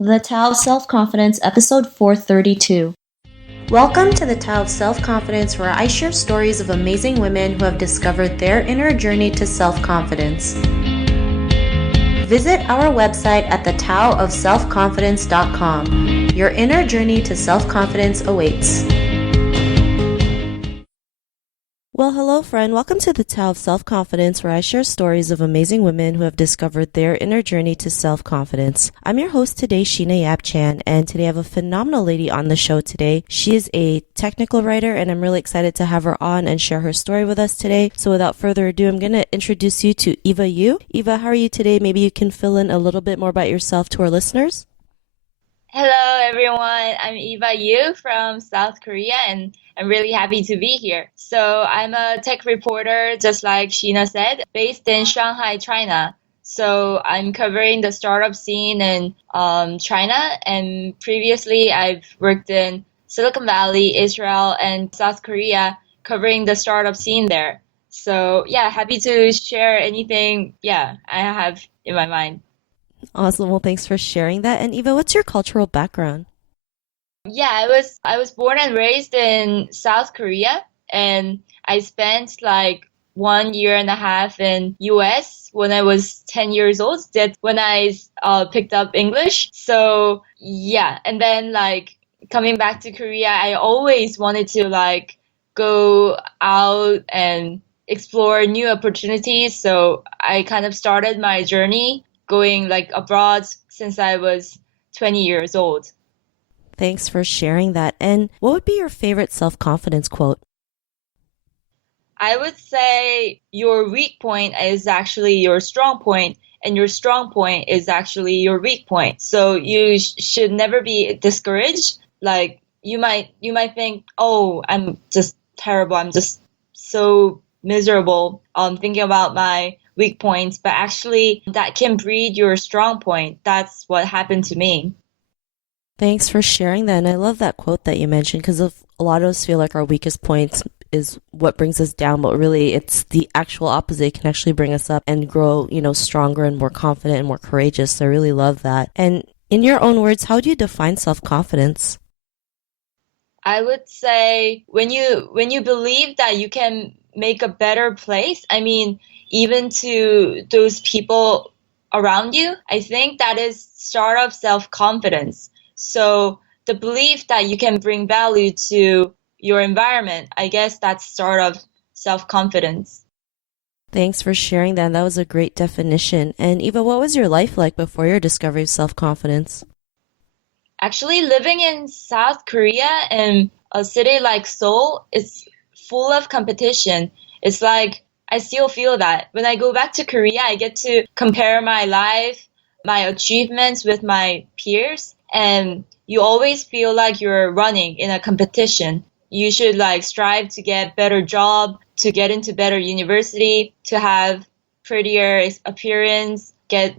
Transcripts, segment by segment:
The Tao of Self-Confidence, episode 432. Welcome to the Tao of Self-Confidence, where I share stories of amazing women who have discovered their inner journey to self-confidence. Visit our website at thetaoofselfconfidence.com. Your inner journey to self-confidence awaits. Well, hello, friend. Welcome to the Tao of Self-Confidence, where I share stories of amazing women who have discovered their inner journey to self-confidence. I'm your host today, Sheena Yap-Chan, and today I have a phenomenal lady on the show today. She is a technical writer, and I'm really excited to have her on and share her story with us today. So without further ado, I'm going to introduce you to Eva Yoo. Eva, how are you today? Maybe you can fill in a little bit more about yourself to our listeners. Hello, everyone. I'm Eva Yoo from South Korea, and I'm really happy to be here. So I'm a tech reporter, just like Sheena said, based in Shanghai, China. So I'm covering the startup scene in China, and previously I've worked in Silicon Valley, Israel, and South Korea, covering the startup scene there. So yeah, happy to share anything, I have in my mind. Awesome. Well, thanks for sharing that. And Eva, what's your cultural background? Yeah, I was born and raised in South Korea, and I spent like 1.5 years in US when I was 10 years old. That's when I picked up English. So yeah, and then like coming back to Korea, I always wanted to like go out and explore new opportunities. So I kind of started my journey going like abroad since I was 20 years old. Thanks for sharing that. And what would be your favorite self-confidence quote? I would say your weak point is actually your strong point, and your strong point is actually your weak point. So you should never be discouraged. Like you might think, oh, I'm just terrible. I'm just so miserable. Thinking about my weak points, but actually that can breed your strong point. That's what happened to me. Thanks for sharing that. And I love that quote that you mentioned because a lot of us feel like our weakest points is what brings us down, but really it's the actual opposite. It can actually bring us up and grow, stronger and more confident and more courageous. So I really love that. And in your own words, how do you define self-confidence? I would say when you believe that you can make a better place, I mean, even to those people around you, I think that is startup self-confidence. So the belief that you can bring value to your environment, I guess that's startup self-confidence. Thanks for sharing that. That was a great definition. And Eva, what was your life like before your discovery of self-confidence? Actually, living in South Korea in a city like Seoul is full of competition. It's like I still feel that. When I go back to Korea, I get to compare my life, my achievements with my peers, and you always feel like you're running in a competition. You should like strive to get better job, to get into better university, to have prettier appearance, get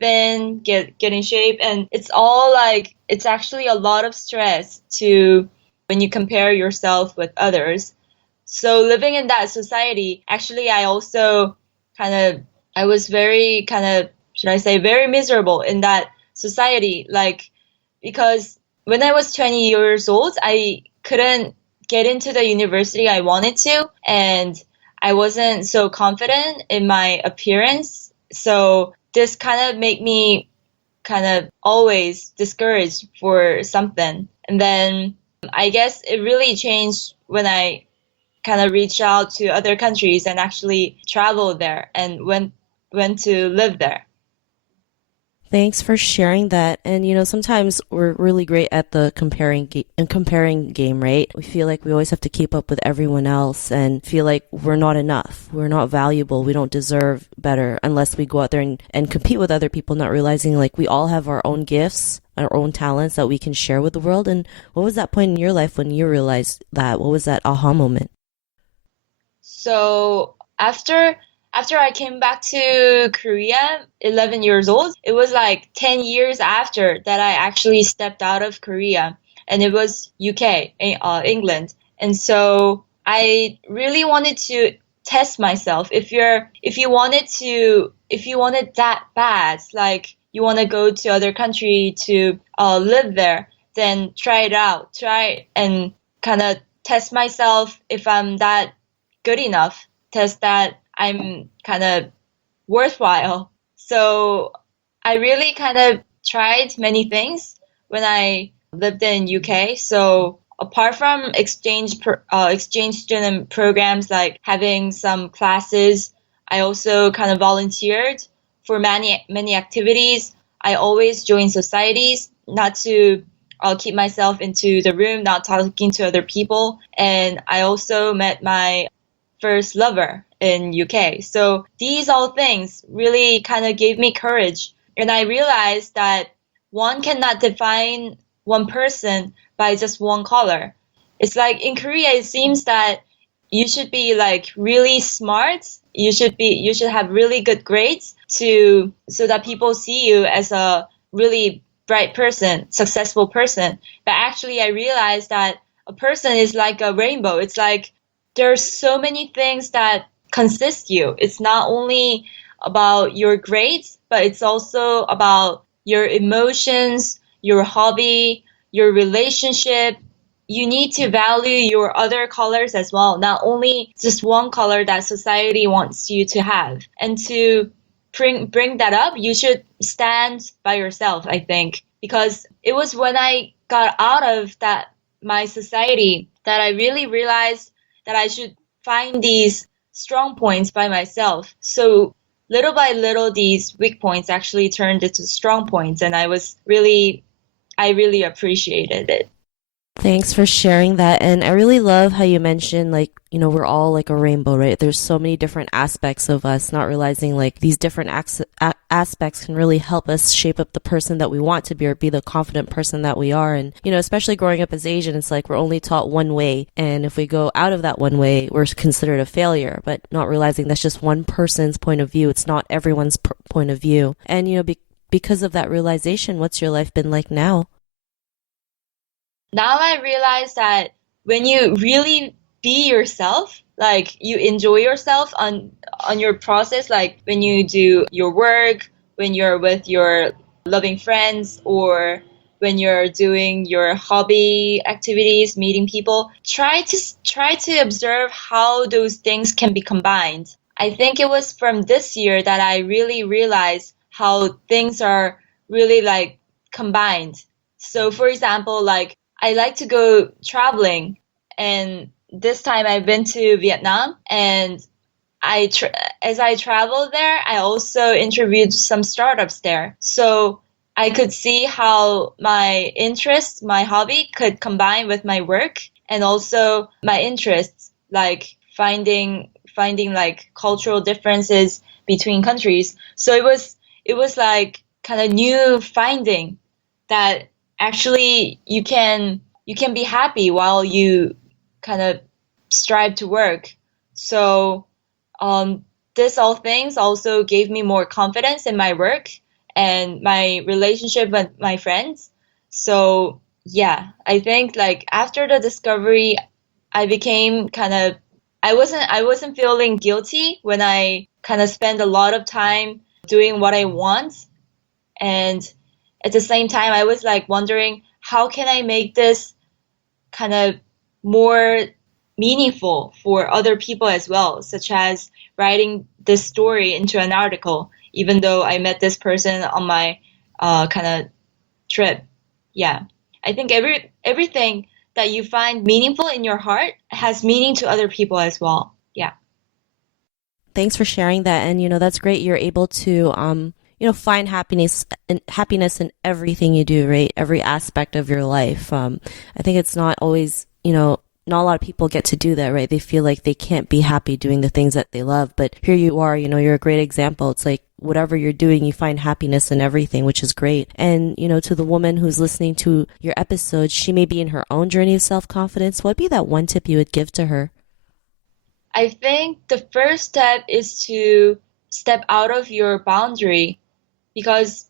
thin, get in shape, and it's all like it's actually a lot of stress to when you compare yourself with others. So living in that society, actually I also kind of I was very kind of should I say very miserable in that society, like because when I was 20 years old, I couldn't get into the university I wanted to, and I wasn't so confident in my appearance. So this kind of made me kind of always discouraged for something. And then I guess it really changed when I kind of reached out to other countries and actually traveled there and went to live there. Thanks for sharing that. And sometimes we're really great at the comparing game, right? We feel like we always have to keep up with everyone else and feel like we're not enough. We're not valuable. We don't deserve better unless we go out there and compete with other people, not realizing like we all have our own gifts, our own talents that we can share with the world. And what was that point in your life when you realized that? What was that aha moment? So after I came back to Korea, 11 years old, it was like 10 years after that I actually stepped out of Korea, and it was UK, England. And so I really wanted to test myself. If you wanted that bad, like you want to go to other country to live there, then try it out. Try and kind of test myself if I'm that good enough. Test that I'm kind of worthwhile. So I really kind of tried many things when I lived in UK. So apart from exchange student programs like having some classes, I also kind of volunteered for many activities. I always join societies, not to keep myself into the room, not talking to other people. And I also met my first lover in UK. So these all things really kind of gave me courage. And I realized that one cannot define one person by just one color. It's like in Korea, it seems that you should be like really smart. You should have really good grades so that people see you as a really bright person, successful person. But actually, I realized that a person is like a rainbow. It's like there's so many things that consist you. It's not only about your grades, but it's also about your emotions, your hobby, your relationship. You need to value your other colors as well, not only just one color that society wants you to have. And to bring that up, you should stand by yourself, I think, because it was when I got out of that my society that I really realized that I should find these strong points by myself. So little by little, these weak points actually turned into strong points, and I really appreciated it. Thanks for sharing that. And I really love how you mentioned, like, we're all like a rainbow, right? There's so many different aspects of us, not realizing like these different aspects can really help us shape up the person that we want to be or be the confident person that we are. And, especially growing up as Asian, it's like we're only taught one way. And if we go out of that one way, we're considered a failure, but not realizing that's just one person's point of view. It's not everyone's point of view. And, because of that realization, what's your life been like now? Now I realize that when you really be yourself, like you enjoy yourself on your process, like when you do your work, when you're with your loving friends, or when you're doing your hobby activities, meeting people, try to observe how those things can be combined. I think it was from this year that I really realized how things are really like combined. So for example, like I like to go traveling, and this time I've been to Vietnam, and as I traveled there, I also interviewed some startups there. So I could see how my interests, my hobby could combine with my work, and also my interests, like finding like cultural differences between countries. So it was like kind of new finding that actually you can be happy while you kind of strive to work. So this all things also gave me more confidence in my work and my relationship with my friends. So yeah, I think like after the discovery, I became kind of I wasn't feeling guilty when I kind of spend a lot of time doing what I want, and at the same time, I was like wondering, how can I make this kind of more meaningful for other people as well, such as writing this story into an article, even though I met this person on my kind of trip. Yeah. I think everything that you find meaningful in your heart has meaning to other people as well. Yeah. Thanks for sharing that. And, that's great. You're able to, find happiness in everything you do, right? Every aspect of your life. I think it's not always, not a lot of people get to do that, right? They feel like they can't be happy doing the things that they love. But here you are, you're a great example. It's like whatever you're doing, you find happiness in everything, which is great. And, to the woman who's listening to your episode, she may be in her own journey of self-confidence. What'd be that one tip you would give to her? I think the first step is to step out of your boundary, because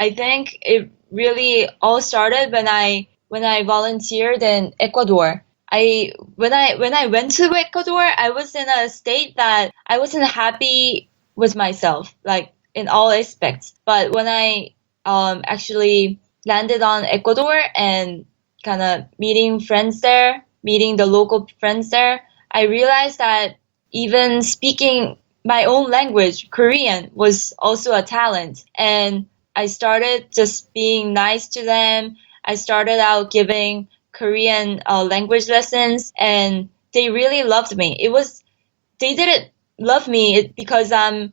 I think it really all started when I volunteered in Ecuador. When I went to Ecuador, I was in a state that I wasn't happy with myself, like in all aspects. But when I actually landed on Ecuador and kind of meeting friends there, meeting the local friends there, I realized that even speaking my own language, Korean, was also a talent. And I started just being nice to them. I started out giving Korean language lessons, and they really loved me. They didn't love me because I'm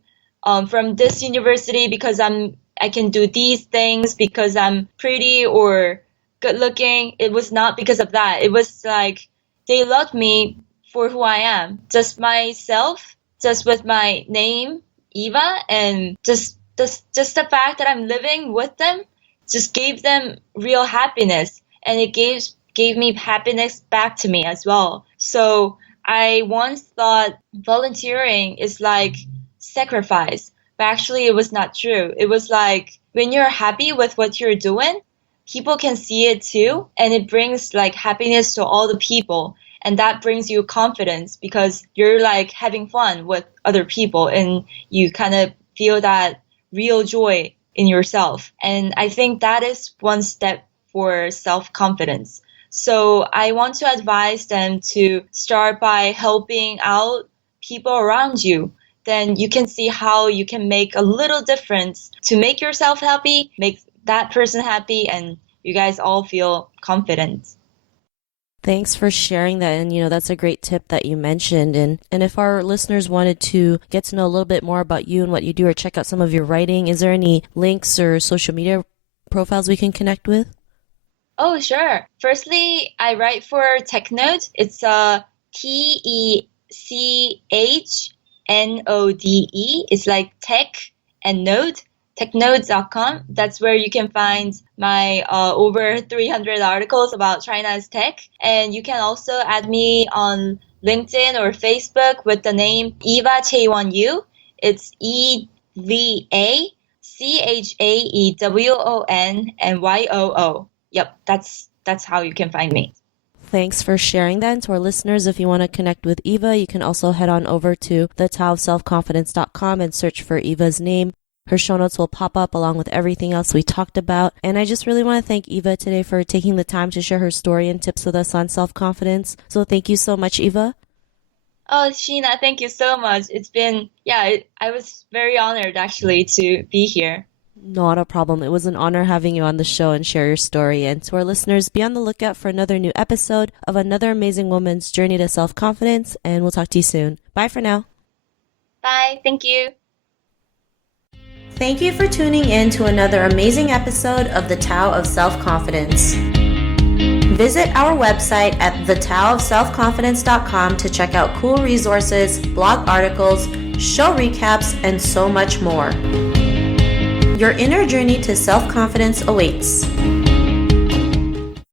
from this university, because I can do these things, because I'm pretty or good looking. It was not because of that. It was like they loved me for who I am, just myself, just with my name, Eva, and just the fact that I'm living with them just gave them real happiness, and it gave me happiness back to me as well. So I once thought volunteering is like sacrifice, but actually it was not true. It was like when you're happy with what you're doing, people can see it too, and it brings like happiness to all the people. And that brings you confidence because you're like having fun with other people and you kind of feel that real joy in yourself. And I think that is one step for self-confidence. So I want to advise them to start by helping out people around you. Then you can see how you can make a little difference to make yourself happy, make that person happy, and you guys all feel confident. Thanks for sharing that. And, that's a great tip that you mentioned. And if our listeners wanted to get to know a little bit more about you and what you do or check out some of your writing, is there any links or social media profiles we can connect with? Oh, sure. Firstly, I write for TechNode. It's TechNode. It's like tech and node, technode.com. That's where you can find my over 300 articles about China's tech. And you can also add me on LinkedIn or Facebook with the name Eva Chaewon Yoo. It's EvaChaewonYoo. Yep, that's how you can find me. Thanks for sharing that. And to our listeners, if you want to connect with Eva, you can also head on over to thetauofselfconfidence.com and search for Eva's name. Her show notes will pop up along with everything else we talked about. And I just really want to thank Eva today for taking the time to share her story and tips with us on self-confidence. So thank you so much, Eva. Oh, Sheena, thank you so much. It's been, I was very honored actually to be here. Not a problem. It was an honor having you on the show and share your story. And to our listeners, be on the lookout for another new episode of another amazing woman's journey to self-confidence. And we'll talk to you soon. Bye for now. Bye. Thank you. Thank you for tuning in to another amazing episode of The Tao of Self-Confidence. Visit our website at thetauofselfconfidence.com to check out cool resources, blog articles, show recaps, and so much more. Your inner journey to self-confidence awaits.